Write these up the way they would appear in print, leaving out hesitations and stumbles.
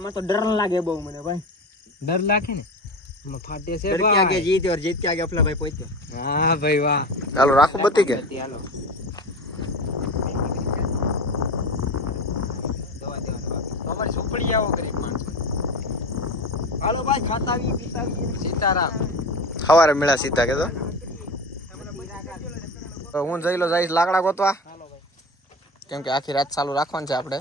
આમાં તો ડર લાગે બહુ મને ભાઈ. डर लागे ने फाटे से डर के आगे जीत और जीत के आगे अफला भाई पहुंचे. हां भाई वाह ચાલો રાખું બતી કે હાલો દવા દેવાનું બાકી અમારી ઝૂંપડી આવો ગરીબ માણસો. હાલો ભાઈ ખાતા આવી પીતા આવી सीताराम સવારે મેળા સીધા કે તો હું જઈ લો જઈશ લાકડા ગોતવા હાલો ભાઈ. કેમ કે આખી રાત ચાલુ રાખવાનું છે આપણે.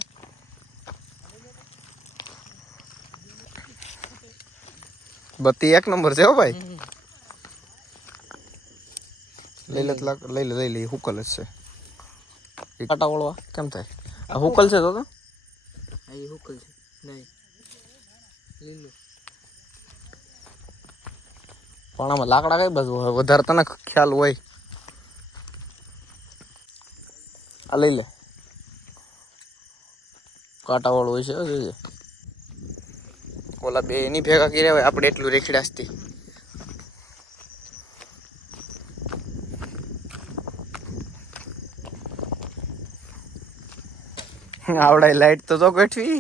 બત્તી એક નંબર છે હો ભાઈ. લઈ લે હુકલ જ છે. કાંટા વળવા કેમ થાય આ હુકલ છે તો આ હુકલ છે નહીં લીલું પણ આમાં લાકડા કઈ બાજુ હોય વધારે તને ખ્યાલ હોય. આ લઈ લે કાંટા વાળું હોય છે જોજે. ઓલા બે એની ભેગા કર્યા હોય આપણે એટલું રેખડાસતી. આવડાય લાઈટ તો ગોઠવી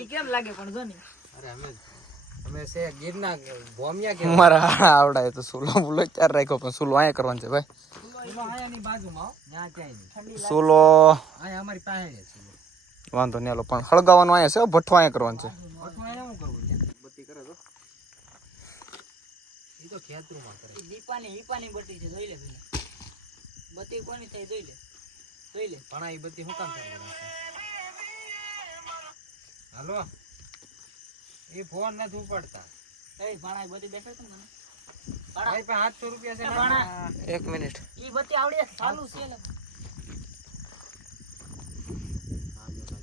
ઈ કેમ લાગે પણ જો ની. अरे हमें से गिरना भोमिया के મારા આવડાય તો સુલો બુલો ચાર રાખ્યો પણ સુલો અહીંયા કરવાનું છે ભાઈ. सुलो आया नहीं बाजू में यहां क्या नहीं સુલો आया हमारी पाहे है सुलो વાંધો નહીં હાલો પણ હળગાવાનું અહીંયા છે ભઠ્ઠો અહીંયા કરવાનું છે. ऑटो आया हूं करूं બત્તી કરે તો ये तो खेतरू में करे ઈપાની બત્તી છે જોઈ લે પેલા. બત્તી કોની થઈ જોઈ લે पण आई बत्ती हूं काम कर हेलो ये फोन न तू पड़ता એ ભાણા ઈ બત્તી દેખાય તમને भाई पे 800 रुपया से भाड़ा। એક મિનિટ ઈ બત્તી આવડે ચાલુ છે લે.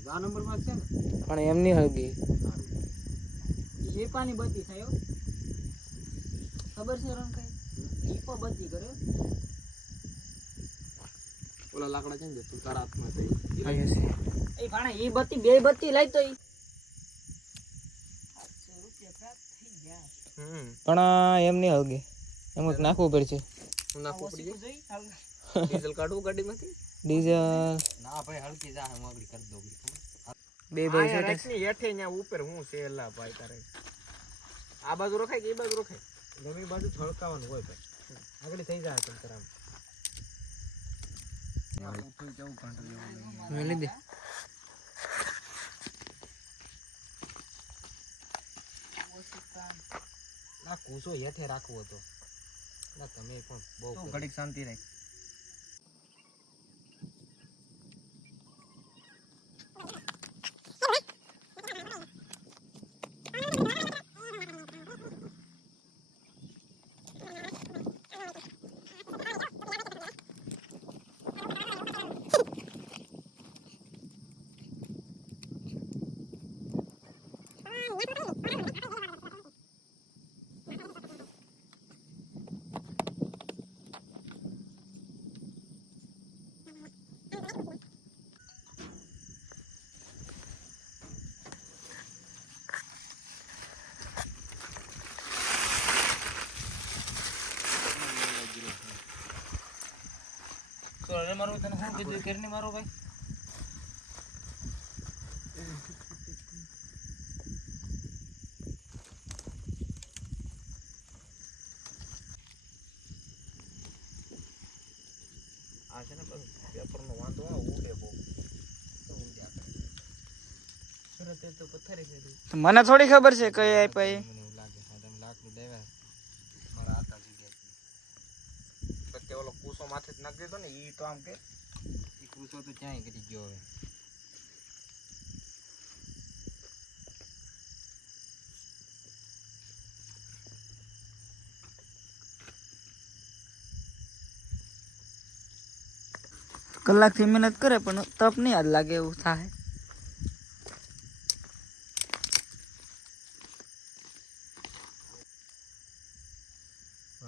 जा नंबर में છે ને પણ એમ નહીં હળગી. ઈ ઈપાની બત્તી થાય હો. ખબર છે રણકાઈ ઈપો બત્તી કરે. ઓલા લાકડા છે ને તું તારા હાથમાં થઈ એ ભાણા ઈ બત્તી બે બત્તી લાઈ તો ઈ પણ એમ નહીં હળગી એમ જ નાખવું પડશે. હું નાખવું પડી ડીઝલ કાઢવું ગાડીમાંથી. ડીઝલ ના ભાઈ હલકી જા હું આગળ કરી દઉં બે ભાઈ છે રાખની હેઠે ન્યા ઉપર હું છે એલા ભાઈ તારે આ બાજુ રખાય કે એ બાજુ રખાય ગમે બાજુ છળકાવાનું હોય ભાઈ આગળ થઈ જાય તમ તરામ મેલી દે. ના કૂસો હેઠે રાખવો હતો ના તમે પણ બહુ ઘડીક શાંતિ રાખ. તો અરે મારું તને શું કીધું કેરની મારો ભાઈ આ છે ને પેપરનો વાંધો ઉડે બહુ સુરત તો પથ્થરી છે. મને થોડી ખબર છે કઈ આપ્યા મને એવું લાગે હા તમે લાકડું દેવા મારા હાથ આવી ગયા એ ઓલો કૂસો માથે જ નાખી દીધો ને ઈ તો આમ કે એ કૂસો તો ક્યાંય કરી ગયો હવે કલાકથી મહેનત કરે પણ તપ નહીં યાદ લાગે એવું થાય.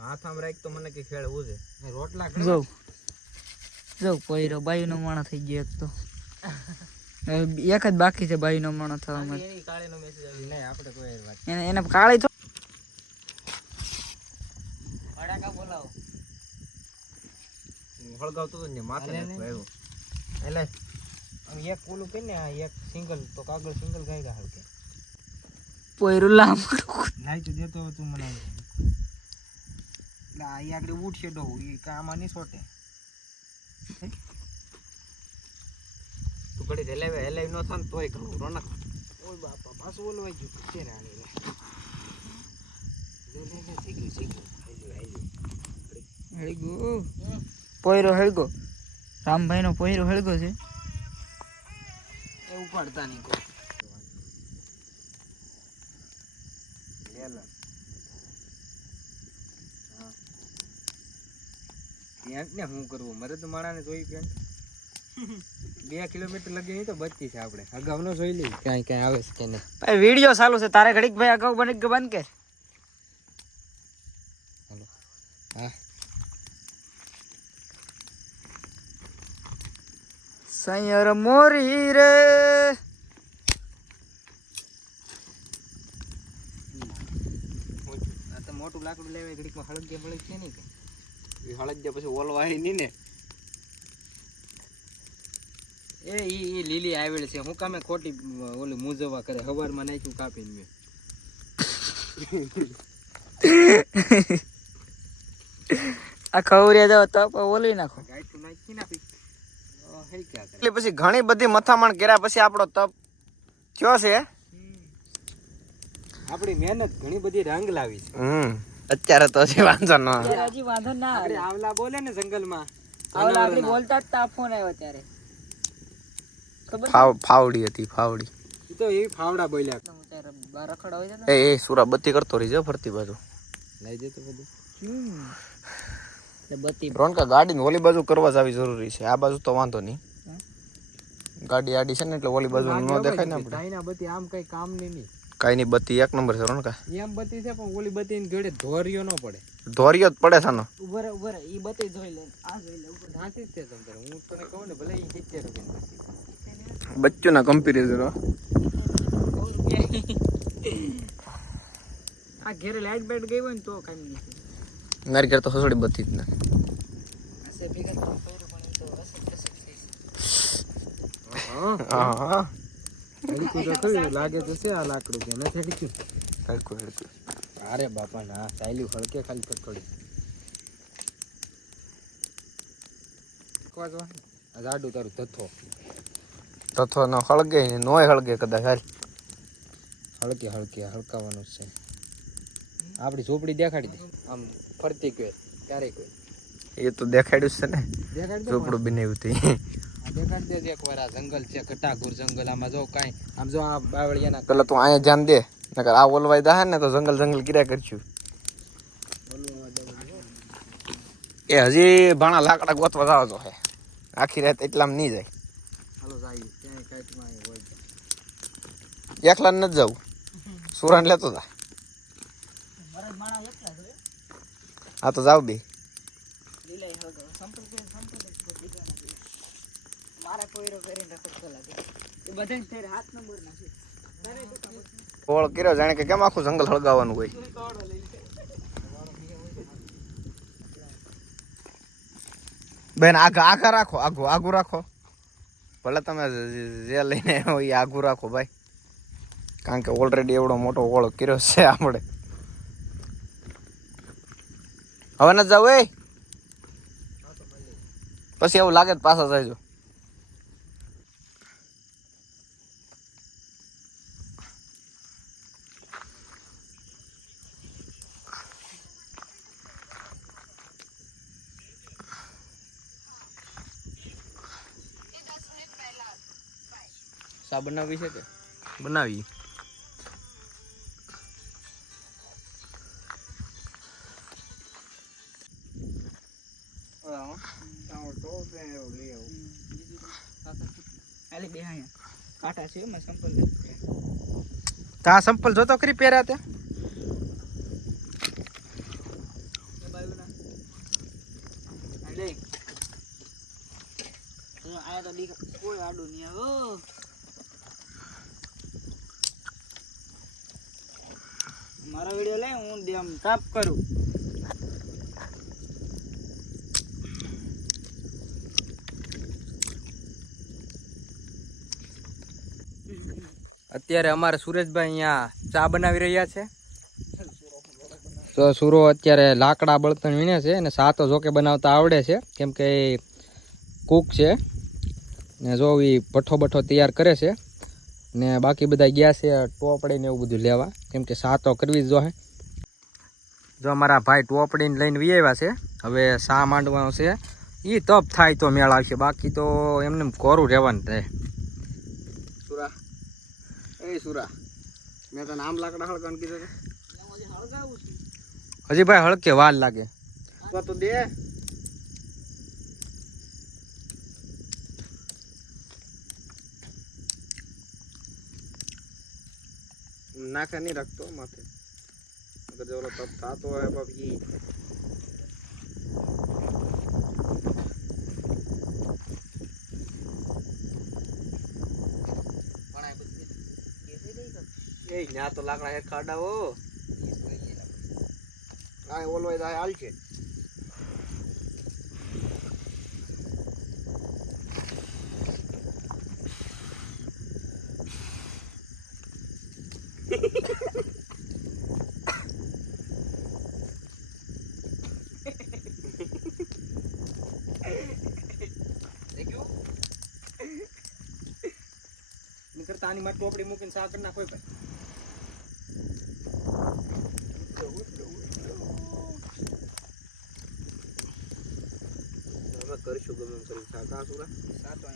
હાથ આમ રાખ તો મને કે ખેડવું છે રોટલા જો પોઈરો બાયુનો માણસ થઈ ગયો એક તો એક જ બાકી છે બાયુનો માણસ થવામાં. એની કાળીનો મેસેજ આવ્યો નહીં આપણે કોઈ વાત એને કાળી તો ભડાકા બોલાવો હળગાવતો તો ને માથે આવ્યો એટલે આમ એક ઓલું કરીને આ એક સિંગલ તો કાગળ સિંગલ ગાયગા હલકે પોયરું લાંબુ લાઈ તો દેતો હવે તું મને એટલે આ આગળ ઉઠશે ડો એ કામાં નહીં સોટે તું ઘડી હેલાવી નો થાય ને તોય કરું રોનક ઓય બાપા પાછું ઓલવાઈ ગયું છે રાણી લે હળગો પોયરો હળગો રામભાઈ નો પોયરો હળગો છે એ ઉપાડતા નહીં કોઈ પેન્ટ ને શું કરવું મરે તો માણાને જોઈ પેન્ટ 2 કિલોમીટર લગી નહીં તો બચતી છે આપણે અગાઉનો જોઈ લઈ ક્યાંય ક્યાંય આવે છે કે નહીં ભાઈ વિડિયો ચાલુ છે તારે ઘડીક ભાઈ અગાઉ બંધ કર હાલો હા સૈયર મોરી રે આ તો મોટું લાકડું લેવાય ઘડીકમાં હળગજે મળે છે નહીં કે એ હળગજે પછી ઓલવાય નહીં ને એ લીલી આવેલ છે હું કામે ખોટી ઓલી મુજવા કરે હવારમાં નાખ્યું કાપીને મેં આ ખવરિયા જાવ તો ઓલી નાખો ગાયઠું નાખી નાખી હે ક્યાં એટલે પછી ઘણી બધી મથામણ કર્યા પછી આપણો તપ થયો છે આપણી મહેનત ઘણી બધી રંગ લાવી છે અત્યારે તો હજી વાંધો ન હજી વાંધો ના આવે આપણે આવલા બોલે ને જંગલમાં આવલા આપણી બોલતા જ તા ફોન આવ્યો ત્યારે ખબર ફાવડી હતી ફાવડી એ તો એવી ફાવડા બોલ્યા ત્યારે બાર રખડા હોય છે એ સુરા બત્તી કરતો રહી છે ફરતી બાજુ લઈ જતો બધું ને બત્તી રોનકા ગાડીને ઓલી બાજુ કરવા જ આવી જરૂરી છે આ બાજુ તો વાંધો નહીં ગાડી આડી છે ને એટલે ઓલી બાજુ ન દેખાય ને આપણે તાઈના બત્તી આમ કઈ કામ નહીં કાઈ ની બત્તી એક નંબર છે રોનકા એમ બત્તી છે પણ ઓલી બત્તી ની જોડે ધોરિયો ન પડે ધોરિયો જ પડે છે ને ઉભર ઈ બત્તી જોઈ લે આ જોઈ લે ઉપર ધાતી જ છે તંત્ર હું તને કહું ને ભલે ઈ 70 રૂપિયાની બત્તી બચ્ચું ના કમ્પેરિઝન આ ઘેરે લાઈટ બેટ ગઈ હોય ને તો કામ નહીં મારી ઘર તો હસડી બત્તી જ ને આસે ભેગા તો પહેરો પણ તો અસર થઈ હા હડકું તો કયું લાગે તો છે આ લાકડું કે નથી હડક્યું હડકું હડકું અરે બાપા ના ચાલ્યું હળકે ખાલી કકડી આ જાડું તારું ધથ્થો તથો ન હળગે નોય હળગે કદાચ હાલ હળકે હળકે હળકાવાનું જ છે આપણી ઝોપડી દેખાડી દે આમ ફરતી કોઈ ક્યારેય કોઈ એ તો દેખાડ્યું જ છે ને દેખાડી દે ઝોપડું બનાવ્યું હતું આ દેખાડી દે એકવાર આ જંગલ છે ઘટાઘૂર જંગલ આમાં જો કાંઈ આમ જો આ બાવળિયાના પેલા તું અહીંયા ધ્યાન દે નકર આ ઓલવાઈ દા ને તો જંગલ જંગલ કિર્યા કરશું એ હજી ભાણા લાકડા ગોતવા જાવ તો હે આખી રાત એટલામાં નહીં જાય હાલો જાય ક્યાંય કાંઈકમાં હોય એકલા નથી જવું સુરાન લેતો તા મારા માણા એકલા જોયો આ તો જાવ બે લીલાઈ હળગો સંપર્ક મારા કોઈરો કરીને રખડ ચલા એ બધાને તેરે હાથ નંબર ના છે ઓળ કર્યો જાણે કે કેમ આખું જંગલ હળગાવવાનું હોય બેન આગા રાખો આગું રાખો ભલે તમે જે લઈને આવ્યો એ આગું રાખો ભાઈ કારણ કે ઓલરેડી એવડો મોટો ઓળ કર્યો છે આપણે હવે ન જાવ એ પછી એવું લાગે તો પાછા જઈજો સા બનાવી છે કે બનાવી આલે બે આયા કાટા છે એમાં સંપલ તા સંપલ જોતો કરી પહેર્યા ત્યાં એ બાયુના આલે આયા તો દીક કોઈ આડું નહીં આવે મારો વિડિયો લે હું આમ કાપ કરું અત્યારે અમારે સુરેશભાઈ અહીંયા ચા બનાવી રહ્યા છે. તો સુરો અત્યારે લાકડા બળતણ વીણે છે અને ચા તો જોકે બનાવતા આવડે છે, કેમ કે કૂક છે ને જો એ ભઠ્ઠો બઠ્ઠો તૈયાર કરે છે ને બાકી બધા ગયા છે ટોપડી ને એવું બધું લેવા, કેમ કે ચા તો કરવી જ જોઈએ. જો અમારા ભાઈ ટોપડીને લઈને વી આવ્યા છે. હવે ચા માંડવાનો છે, એ તપ થાય તો મેળ આવશે, બાકી તો એમને કોરું રહેવાનું થાય. સુરા એ સુરા, મેં તને આમ લાકડા હળગાવાનું કીધું હજી ભાઈ હળકે વાર લાગે. તો દે. નાખે નહીં રાખતો માથે, અગર જો ઓલો તપ થતો હોય બાપી. એ ન્યા તો લાકડા હે ખાડા હો. આ ઓલો હાલ છે. નીકળતા આની માટે ટોપડી મૂકીને ચા કરી નાખો ભાઈ. અમે કરીશું ગમે એમ કરી. કા સુરા ચા તો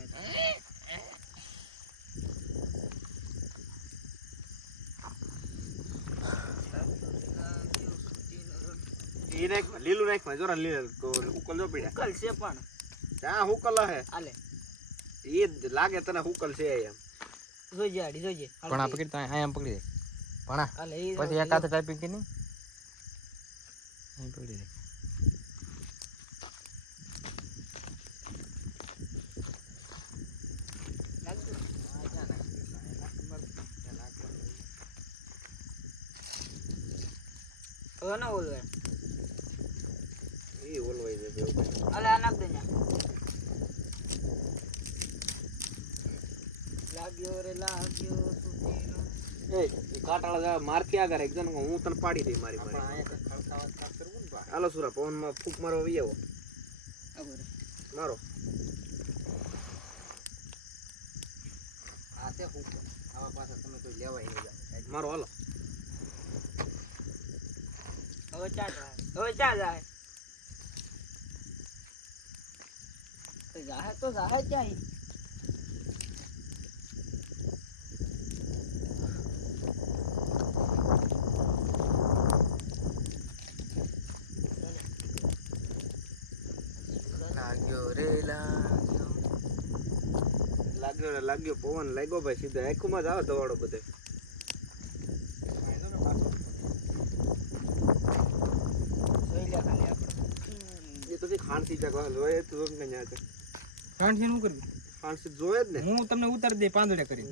ઈ નાખ, લીલું નાખ, જોરા લીલું ઉકલ જો પીડા. કલ છે પણ ત્યાં હુકલ હે. આલે ઈ લાગે તને હુકલ છે એમ. જોઈએ આડી જોઈએ. પણ આ પકડી આમ પકડી દે ભણા, આલે પછી એક હાથે ટાઈપિંગ કે નહીં અહીં પકડી દે. હવે ના ઓલવે ઈ ઓલવાઈ દે બેવ. આલે આ નાખ દે ન્યા. લાગ્યો રે લાગ્યો સુતીનો. એ કાટાળા મારથી આગળ એક જણ હું તને પાડી દઈ મારી મારી. હાલો સુરા પવનમાં ફૂંક મારવા વી આવો. અગોરે મારો આ તે હું આવા પાછા તમે કોઈ લેવાય નહીં જાય. મારો હાલો. હવે ચા જાય, હવે ચા જાય. જાહે તો જાહે ક્યાં? લાગ્યો રે લાગ્યો. લાગ્યો લાગ્યો પવન લાગ્યો ભાઈ સીધા આંખોમાં જ આવે દવાડો બધે. જોઈ લે ખાલી આપણે. એ તો ખાંસી જગા જોયે તો કન્યા છે. કાંઠી નું કરવી ખાંસી જોયે જ ને. હું તમને ઉતારી દે પાંદડે કરી.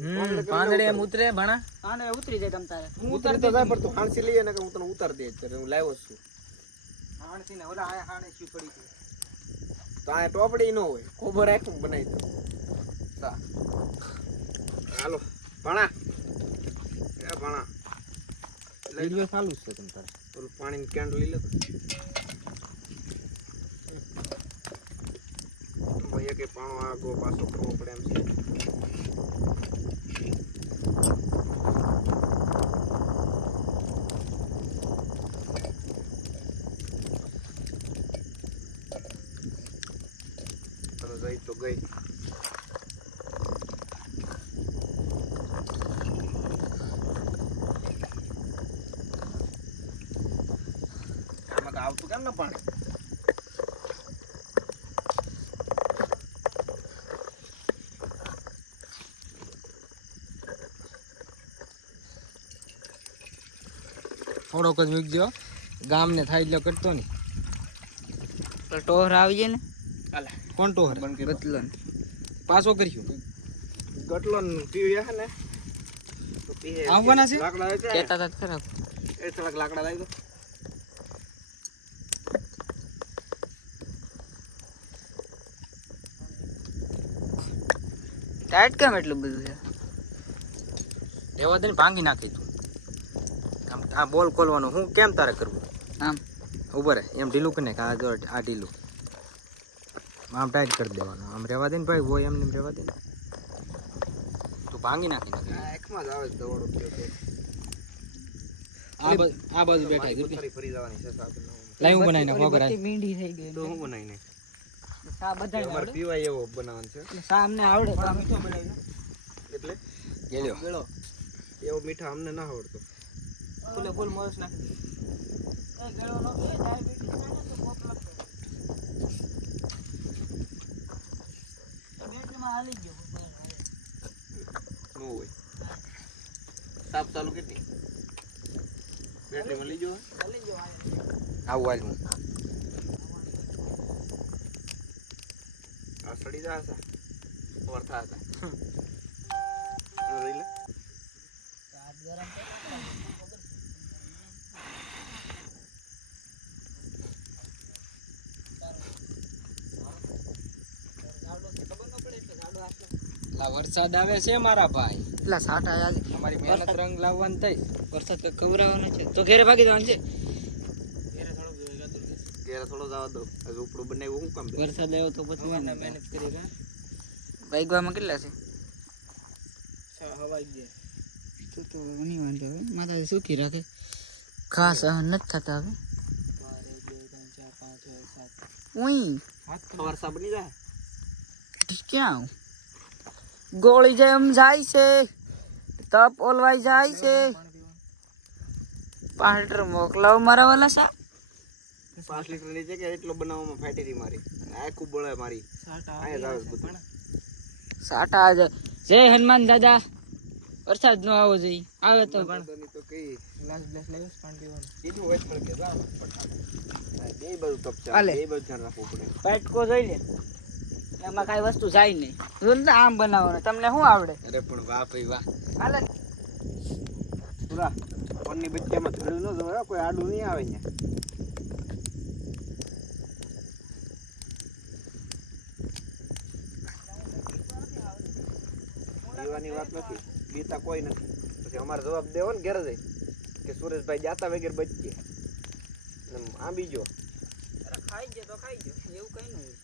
પાંદડે એમ ઉતરે ભણા. પાંદડે ઉતરી જાય તમ તારે. હું ઉતારી તો જાય પણ તું ખાંસી લઈએ ને કે હું તને ઉતાર દે જ હું લાવ્યો છું. હાણસી ને ઓલા આ હાણે શું પડી છે. તો આ ટોપડી ન હોય ખોબર રાખું બનાવી દઉં. હાલો ભણા એ ભણા વિડિયો ચાલુ છે તમ તારે. ઓલું પાણીની કેન્ડ લઈ લે તો. ભાઈ કે પાણો આગો પાછો કરવો પડે એમ છે. ગઈ તો ગઈ. આમાં તો આવતું કેમ ને પાણી. થોડોક જ મૂકજો, ગામ ને થાય એટલે કરતો નહીં. ટોહર આવી જાય ને. હાલે કોણ ટોહર ગતલન પાછો કર્યું ગટલો પીવ્યા હે ને તો પીએ. આવવાના છે? લાકડા છે કેતા તા ખરા. એ થોડાક લાકડા લાવી દો. ટાઈટ કેમ એટલું બધું છે? રેવા દે ને ભાંગી નાખી તું આમ આ બોલ ખોલવાનો હું કેમ તારે કરવું આમ ઉભો રહે એમ ઢીલું કરીને આ જો આ ઢીલું આમ ટાઈટ કરી દેવાનું આમ રેવા દે ને ભાઈ હોય એમને રેવા દે ને તું ભાંગી નાખી નાખી એકમાં જ આવે છે દવાડો કયો કે આ બાજુ બેઠા છે ફરી જવાની છે સાહેબ લાઈવ બનાવી નાખો વગર બત્તી મીંડી થઈ ગઈ તો હું બનાવી નાખ સા બધા અમારે પીવાય એવો બનાવવાનો છે સા અમને આવડે તો મીઠો બનાવી એટલે ગેલ્યો ગળો એવો મીઠા અમને ના આવડતો બોલે બોલ મોરસ નાખી દે એ ગળો નો બે ડાયાબિટીસ ના તો કોક લખતો બેટમાં હાલી ગયો નો હોય સાપ ચાલુ કેટલી બેટરીમાં લઈ જો હાલી ગયો આવું હાલ હું આ સડી જા છે ઓર થા હતા લઈ લે હાથ ગરમ કરો વરસાદ આવે છે મારા ભાઈ એટલા સાટા આજે અમારી મહેનત રંગ લાવવાની થઈ વરસાદ તો કવરાવાનો છે તો ઘેરે ભાગી જવાનું છે ઘેર થોડો જવા દો હજુ ઉપડું બનાવ્યું હું કામ વરસાદ આવ્યો તો પછી મહેનત કરી બાઈકવામાં કેટલા છે તો નહીં વાંધો હવે માતાજી સુખી રાખે ઘાસ સહન નથી થતા હવે ઉઈ વરસાદ બની જાય ક્યાં ગોળી જેમ જાય છે તપ ઓલવાઈ જાય છે 5 લીટર મોકલાવ મારા વાલા સા 5 લીટર ની જગ્યાએ એટલો બનાવવામાં ફાટી હતી મારી આખું બળે મારી અહીંયા જ આવે છે બધું સાટા આજે જય હનુમાન દાદા વરસાદ નો આવો જોઈએ આવે તો પણ તો કઈ ગ્લાસ લાવ્યો પાણી પીવાનું કીધું હોય પણ કે જા બે બધું તપ છે હાલે. બે બધું ધ્યાન રાખવું પડે પેટકો જોઈ લે એમાં કાંઈ વસ્તુ જાય નહીં જોને તો આમ બનાવવાનું તમને શું આવડે અરે પણ વાહ ભાઈ વાહ હાલે પૂરા ફોનની બચ્ચામાં ધડું ન જોવે કોઈ આડું નહીં આવે અહીંયા પીવાની વાત નથી બીતા કોઈ નથી પછી અમારે જવાબ દેવો ને ઘેર જઈ કે સુરેશભાઈ જાતા વગર બચીએ આ બીજો ખાઈ ગયો તો ખાઈ ગયો એવું કઈ નહીં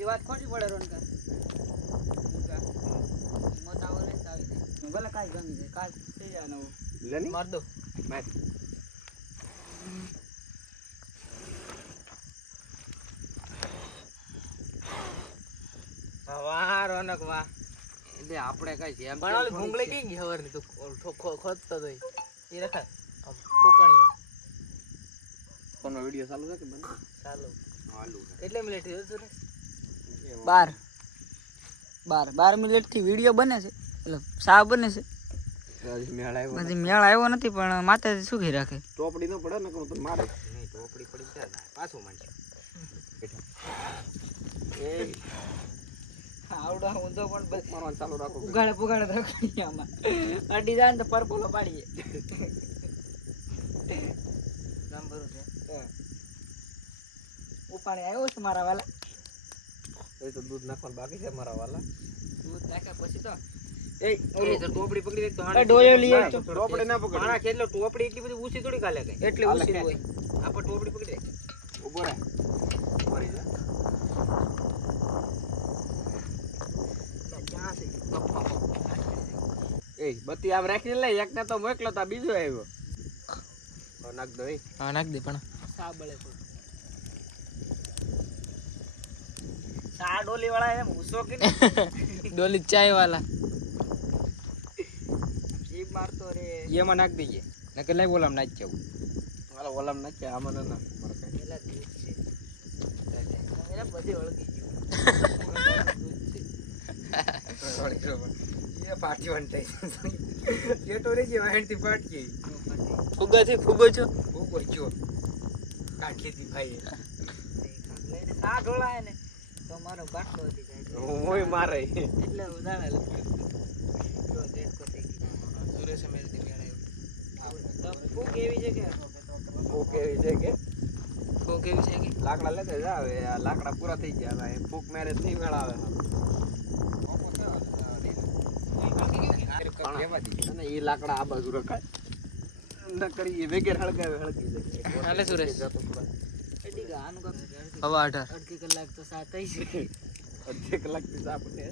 એ વાત ખોટી પડે રોનકા મોતાવો ને આવી જાય ભલે કાંઈ ગમી જાય કાલ થઈ જાય નવું લેની માર દો માર વાહ રોનક વાહ એટલે આપણે કઈ જેમ પણ ઓલી ભૂંગળી કઈ ગઈ ખબર નહીં તું ખોદતો તો એ રખાય આમ કોકણીઓ ફોનનો વિડિયો ચાલુ છે કે બંધ ચાલો ચાલુ છે કેટલે મિનિટ થયું તું 12 મિનિટ થી વિડિયો બને છે એટલે સા બને છે મેળ આવ્યો પછી મેળ આવ્યો નથી પણ માતાજી સુખી રાખે ટોપડી ન પડે ને કે તો મારે નહીં ટોપડી પડી જાય પાછું માંડી એ આવડો ઊંધો પણ બસ મારવાનું ચાલુ રાખો ઉગાડે પુગાડે રાખી આમાં અડી જાય ને તો પરપોલો પાડીએ નંબર છે ઉપાણી આવ્યો છે મારા વાલા એ તો દૂધ નાખવાનું બાકી છે મારા વાલા દૂધ નાખ્યા પછી તો એ ઓલી તો ટોપડી પકડી એક તો એ ડોયો લઈ આવજો. ટોપડી ના પકડ મારા કેટલો ટોપડી એટલી બધી ઊંચી થોડી કાલે કઈ એટલે ઉછી હોય આપણે ટોપડી પકડી ઉભો રહે ઉભો રહી જા ક્યાં છે એ બત્તી આમ રાખી લે એક ને તો મોકલો તો બીજો આવ્યો તો નાખ દો એ હા નાખ દે પણ સાબળે તો સા ડોલી વાળા એમ હુસો કે ડોલી ચાય વાલા જીભ મારતો રે એમાં નાખ દઈએ નકે લઈ બોલામ નાખ જવું મારા ઓલામ નાખે આમાં ના નાખ મારે કઈ પેલા દૂધ છે એને બધી વળગી ગયું એ પાટી વન થઈ કેટો રે જે વાહેણથી પાટી ફુગાથી ફુગો છો ઉગો જો કાઠીથી ભાઈ સા ઢોળાય ને તો મારો બાટલો હતી જાય ઓય મારે એટલે ઉદાહરણ જો દેખો થઈ ગઈ સુરેશ મેરથી મેળાયો તો ફૂગ એવી છે કે ફૂક એવી છે કે ફૂગ એવી છે કે લાકડા લેતા જા હવે આ લાકડા પૂરા થઈ ગયા ભાઈ ફૂક મેરેજ નહીં મેળાવે અને એ લાકડા આ બાજુ રખાય ન કરી એ વેગેર હળગાવે હળગી જાય હાલે સુરેશ આનું કામ હવા 18 અડધી કલાક તો સાત થઈ છે. અડધી કલાકથી સાપને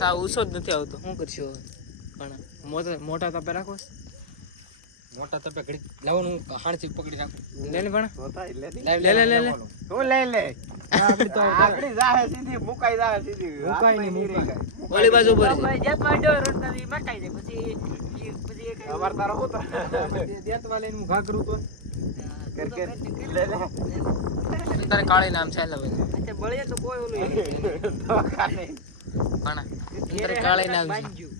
સા ઉસો જ નથી આવતો શું કરશો પણ મોટા તપે રાખો મોટા તપે ઘડી લાવો હું હાણથી પકડી રાખું લે ને પણ લે હું લઈ લે આકડી જાહે સીધી મુકાઈ જાહે સીધી મુકાઈ ની મુકાઈ ઓલી બાજુ પર ભાઈ જેત વાડો રોટનાથી મકાઈ દે પછી એક અમાર તારો હોતો દેતવા લઈને હું ઘાઘરું તો કર લે લે તારે કાળી નામ છે લે અચ્છા બળે તો કોઈ ઓલું દવાખાને પણ તારે કાળી નામ છે બાંજ્યું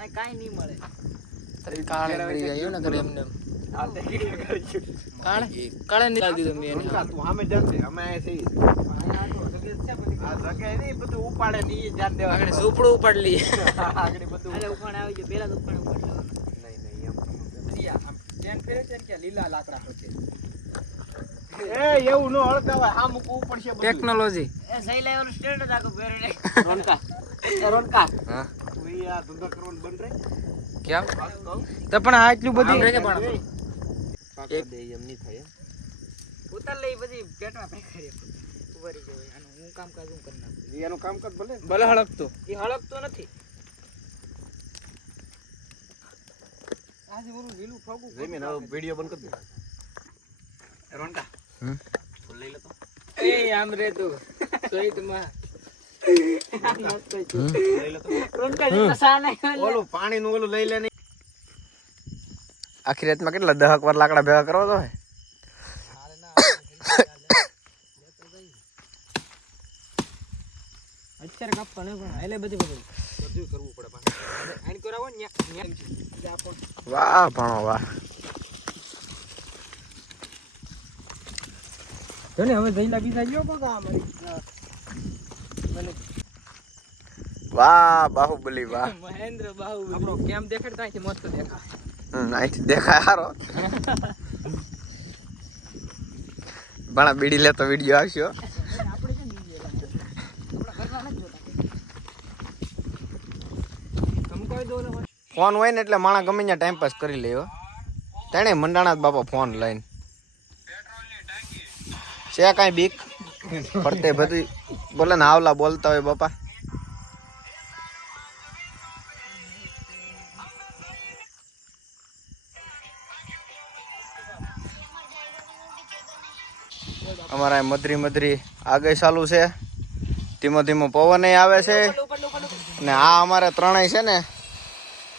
આ કાઈ નહીં મળે. તારે કાળે મરી જાય એવું ન કરે એમને આ તે કરી કાળે નિકાલ દીધો મેં એને. તું સામે જાતે અમે આ છે આ જગ્યાએ નહીં બધું ઉપાડે ની ઈ જાન દેવા આગળ ઝૂંપડું ઉપાડી લઈએ આગળ બધું એટલે ઉખાણ આવી ગયો પેલા તો ઉખાણ ઉપર લેવાનું. નહીં એમ આમ ચેન ફેરે છે કે લીલા લાકડા હકે એ એવું નો હળગાવાય આ મૂકવું પડશે બધું ટેકનોલોજી એ સહી લાવ્યો સ્ટેન્ડ જ આખો પહેરે ને રોનકા હા તું ઈ આ ધંધો કરવાનું બંધ રહે કેમ તો પણ આટલું બધું એક પણ દે એમ નહીં થાય ઉતાર લઈ બધી પેટમાં ફેંકારી ઉભરી જાય આનું હું કામકાજ હું કરી નાખું. એનું કામકાજ ભલે ભલે હળકતો એ હળકતો નથી. આજે ઓલું લીલું ફાગું જમીન હવે વિડિયો બંધ કરી દે રોનકા લઈ લે તો એ આમ રે તું સોઈટ માં લઈ લે તો રોનકા જેટલા સા નહીં ઓલું પાણી નું ઓલું લઈ લે ને આખી રાતમાં કેટલા 10 વાર લાકડા ભેગા કરવા તો હે અત્યારે કાપવા નહીં પણ હાલે બધી બધું કરવું પડે પાછું આણ કરાવો ને ન્યા આપો વાહ ભણો વાહ જો ને હવે જઈલા બીજા ગયો બગા અમારી વાહ બાહુબલી વાહ મહેન્દ્ર બાહુ આપણો કેમ દેખાડતા અહીંથી મસ્ત દેખા અહીંથી દેખાય હારો ભણા બીડી લેતો વિડીયો આવશે હો. આપણે કેમ નહીં આપણા ઘરના નથી જોતા. ધમકાવી દો ને ફોન હોય ને એટલે માણા ગમે ત્યાં ટાઈમ પાસ કરી લે હો. તેણે મંડાણા જ બાપા ફોન લઈને છે કાંઈ બીક ફરતે બધી બોલે ને આવલા બોલતા હોય બાપા અમારા મધરી મધરી આગળ ચાલુ છે ધીમો ધીમો પવન આવે છે અને આ અમારે ત્રણેય છે ને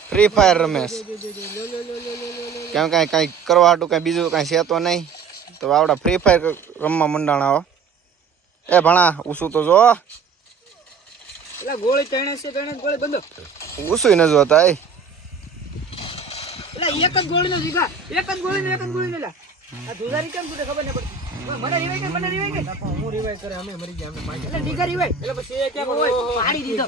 ફ્રી ફાયર રમે છે કેમ કઈ કરવા હાટું કઈ બીજું કઈ છે તો નહીં તો આવડા ફ્રી ફાયર રમવા મંડાણા હો. એ ભણા ઉસું તો જો એટલે ગોળી તણે છે તણે ગોળી બંધો ઉસું ન જોતા એ એટલે એક જ ગોળીનો જીગા એક જ ગોળીનો લા આ ધુજારી કેમ તું ખબર ન પડતી મને રીવાય કે હું રિવાય કરે અમે મરી ગયા અમે એટલે દીકરી હોય એટલે પછી એ કે પાડી દીધો